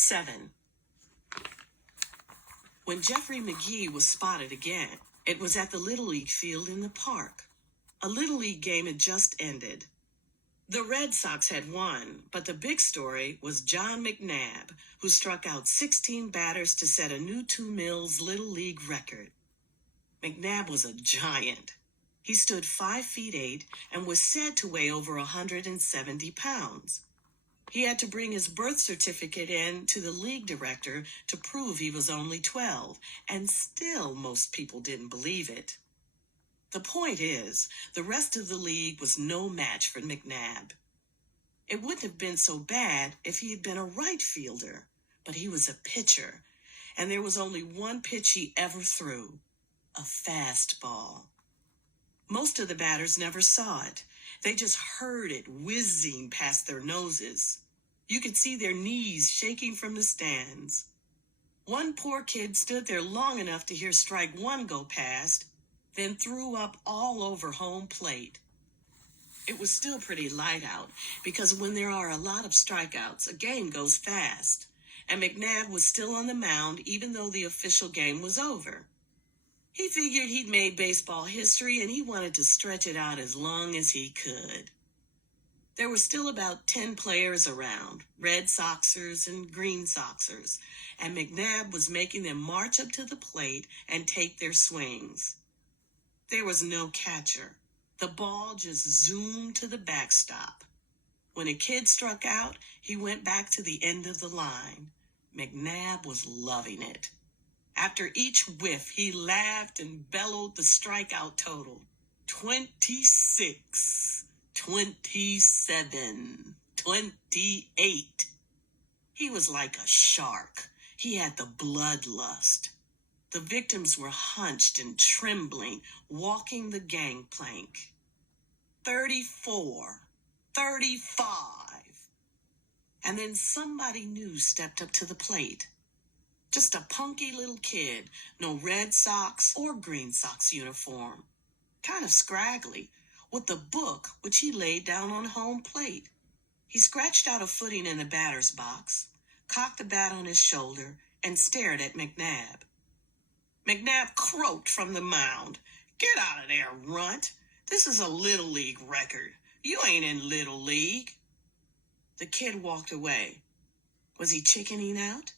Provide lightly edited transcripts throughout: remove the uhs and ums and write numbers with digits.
7. When Jeffrey Magee was spotted again, it was at the Little League field in the park. A Little League game had just ended. The Red Sox had won, but the big story was John McNabb, who struck out 16 batters to set a new 2 Mills Little League record. McNabb was a giant. He stood 5 feet 8 and was said to weigh over 170 pounds. He had to bring his birth certificate in to the league director to prove he was only 12, and still most people didn't believe it. The point is, the rest of the league was no match for McNabb. It wouldn't have been so bad if he had been a right fielder, but he was a pitcher, and there was only one pitch he ever threw, a fastball. Most of the batters never saw it. They just heard it whizzing past their noses. You could see their knees shaking from the stands. One poor kid stood there long enough to hear strike 1 go past, then threw up all over home plate. It was still pretty light out, because when there are a lot of strikeouts, a game goes fast, and McNabb was still on the mound even though the official game was over. He figured he'd made baseball history, and he wanted to stretch it out as long as he could. There were still about 10 players around, Red Soxers and Green Soxers, and McNabb was making them march up to the plate and take their swings. There was no catcher. The ball just zoomed to the backstop. When a kid struck out, he went back to the end of the line. McNabb was loving it. After each whiff, he laughed and bellowed the strikeout total. 26, 27, 28. He was like a shark. He had the bloodlust. The victims were hunched and trembling, walking the gangplank. 34, 35. And then somebody new stepped up to the plate. Just a punky little kid, no Red Sox or Green Sox uniform. Kind of scraggly, with the book which he laid down on home plate. He scratched out a footing in the batter's box, cocked the bat on his shoulder, and stared at McNabb. McNabb croaked from the mound. "Get out of there, runt. This is a Little League record. You ain't in Little League." The kid walked away. Was he chickening out?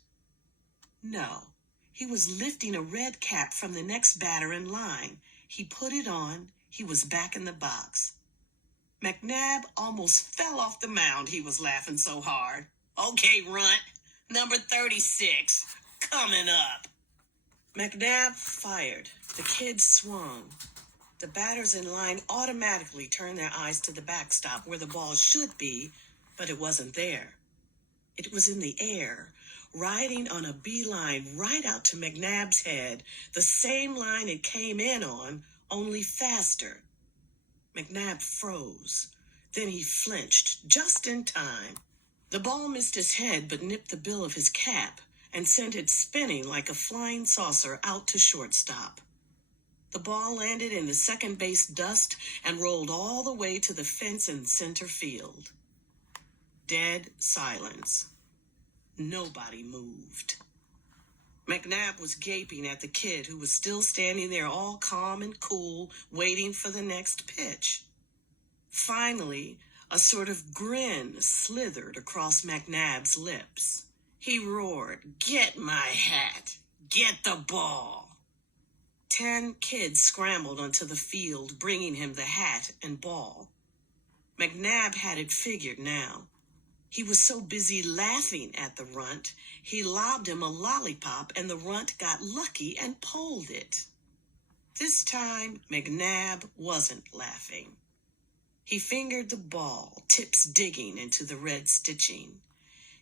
No. He was lifting a red cap from the next batter in line. He put it on. He was back in the box. McNabb almost fell off the mound. He was laughing so hard. "Okay, runt. Number 36. Coming up." McNabb fired. The kid swung. The batters in line automatically turned their eyes to the backstop where the ball should be, but it wasn't there. It was in the air, riding on a beeline right out to McNabb's head, the same line it came in on, only faster. McNabb froze. Then he flinched, just in time. The ball missed his head but nipped the bill of his cap and sent it spinning like a flying saucer out to shortstop. The ball landed in the second base dust and rolled all the way to the fence in center field. Dead silence. Nobody moved. McNabb was gaping at the kid who was still standing there all calm and cool, waiting for the next pitch. Finally, a sort of grin slithered across McNabb's lips. He roared, "Get my hat! Get the ball!" 10 kids scrambled onto the field, bringing him the hat and ball. McNabb had it figured now. He was so busy laughing at the runt, he lobbed him a lollipop, and the runt got lucky and pulled it. This time, McNabb wasn't laughing. He fingered the ball, tips digging into the red stitching.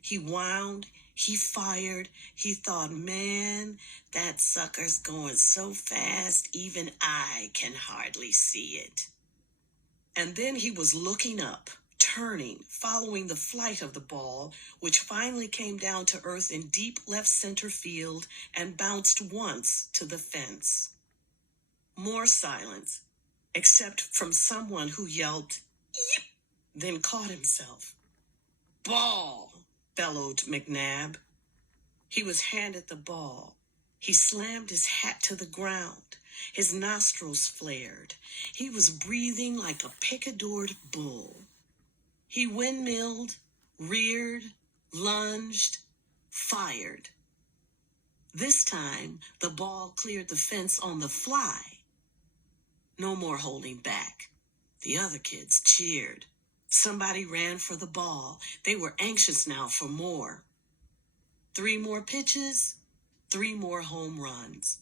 He wound, he fired, he thought, "Man, that sucker's going so fast, even I can hardly see it." And then he was looking up, turning, following the flight of the ball, which finally came down to earth in deep left center field and bounced once to the fence. More silence, except from someone who yelped, "Yip!" then caught himself. "Ball!" bellowed McNabb. He was handed the ball. He slammed his hat to the ground. His nostrils flared. He was breathing like a picadored bull. He windmilled, reared, lunged, fired. This time, the ball cleared the fence on the fly. No more holding back. The other kids cheered. Somebody ran for the ball. They were anxious now for more. 3 more pitches, 3 more home runs.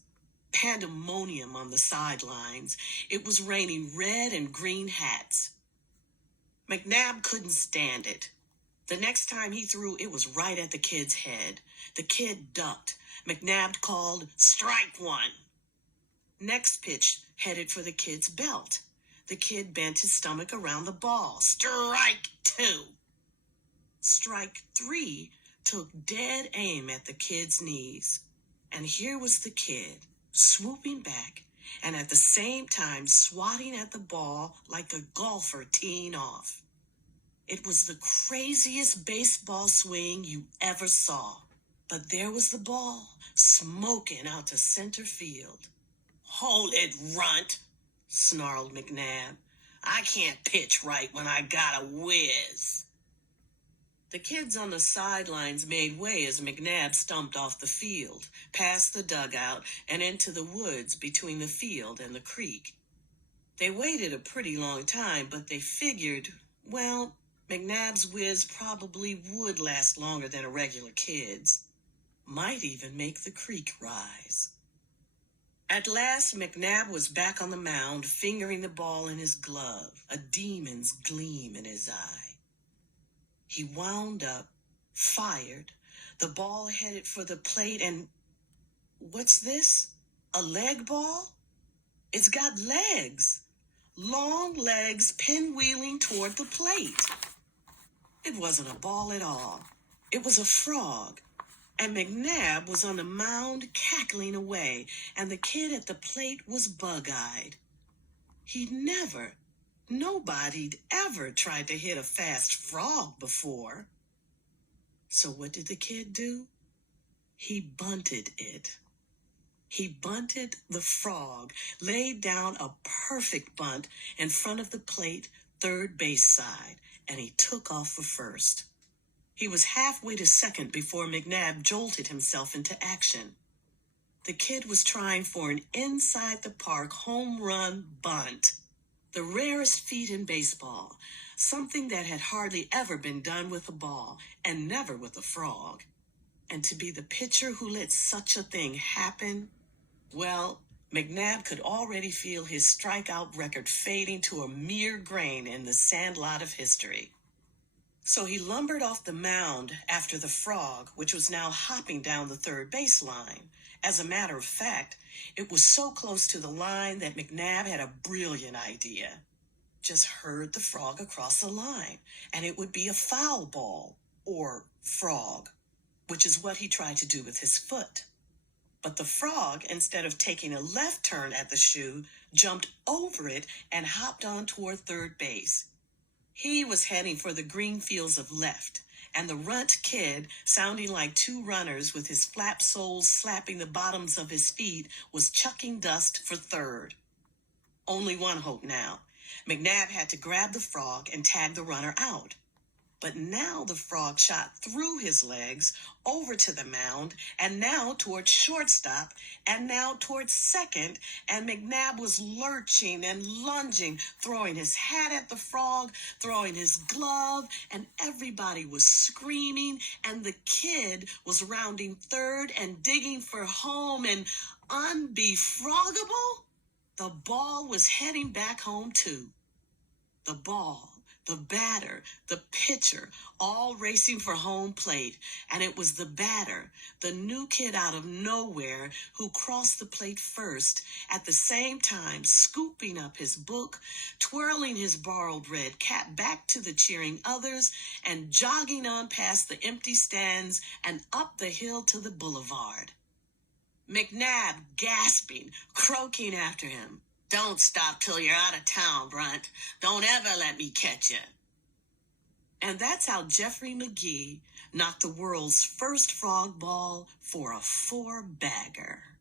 Pandemonium on the sidelines. It was raining red and green hats. McNabb couldn't stand it. The next time he threw, it was right at the kid's head. The kid ducked. McNabb called, "Strike 1." Next pitch headed for the kid's belt. The kid bent his stomach around the ball. "Strike 2." Strike 3 took dead aim at the kid's knees. And here was the kid, swooping back, and at the same time swatting at the ball like a golfer teeing off. It was the craziest baseball swing you ever saw. But there was the ball, smoking out to center field. "Hold it, runt," snarled McNabb. "I can't pitch right when I got a whiz." The kids on the sidelines made way as McNabb stumped off the field, past the dugout, and into the woods between the field and the creek. They waited a pretty long time, but they figured, well, McNabb's whiz probably would last longer than a regular kid's. Might even make the creek rise. At last, McNabb was back on the mound, fingering the ball in his glove, a demon's gleam in his eye. He wound up, fired. The ball headed for the plate, and what's this? A leg ball? It's got legs. Long legs pinwheeling toward the plate. It wasn't a ball at all. It was a frog. And McNabb was on the mound cackling away, and the kid at the plate was bug-eyed. Nobody'd ever tried to hit a fast frog before. So what did the kid do? He bunted it. He bunted the frog, laid down a perfect bunt in front of the plate, third base side, and he took off for first. He was halfway to second before McNabb jolted himself into action. The kid was trying for an inside-the-park home run bunt. The rarest feat in baseball, something that had hardly ever been done with a ball, and never with a frog. And to be the pitcher who let such a thing happen, well, McNabb could already feel his strikeout record fading to a mere grain in the sandlot of history. So he lumbered off the mound after the frog, which was now hopping down the third base line. As a matter of fact, it was so close to the line that McNabb had a brilliant idea. Just herd the frog across the line, and it would be a foul ball, or frog, which is what he tried to do with his foot. But the frog, instead of taking a left turn at the shoe, jumped over it and hopped on toward third base. He was heading for the green fields of left, and the runt kid, sounding like 2 runners with his flap soles slapping the bottoms of his feet, was chucking dust for third. Only one hope now. McNabb had to grab the frog and tag the runner out. But now the frog shot through his legs, over to the mound, and now towards shortstop, and now towards second, and McNabb was lurching and lunging, throwing his hat at the frog, throwing his glove, and everybody was screaming, and the kid was rounding third and digging for home, and unbefroggable, the ball was heading back home too. The ball, the batter, the pitcher, all racing for home plate. And it was the batter, the new kid out of nowhere, who crossed the plate first, at the same time scooping up his book, twirling his borrowed red cap back to the cheering others, and jogging on past the empty stands and up the hill to the boulevard. McNabb gasping, croaking after him, "Don't stop till you're out of town, Brunt. Don't ever let me catch you." And that's how Jeffrey Magee knocked the world's first frog ball for a 4-bagger.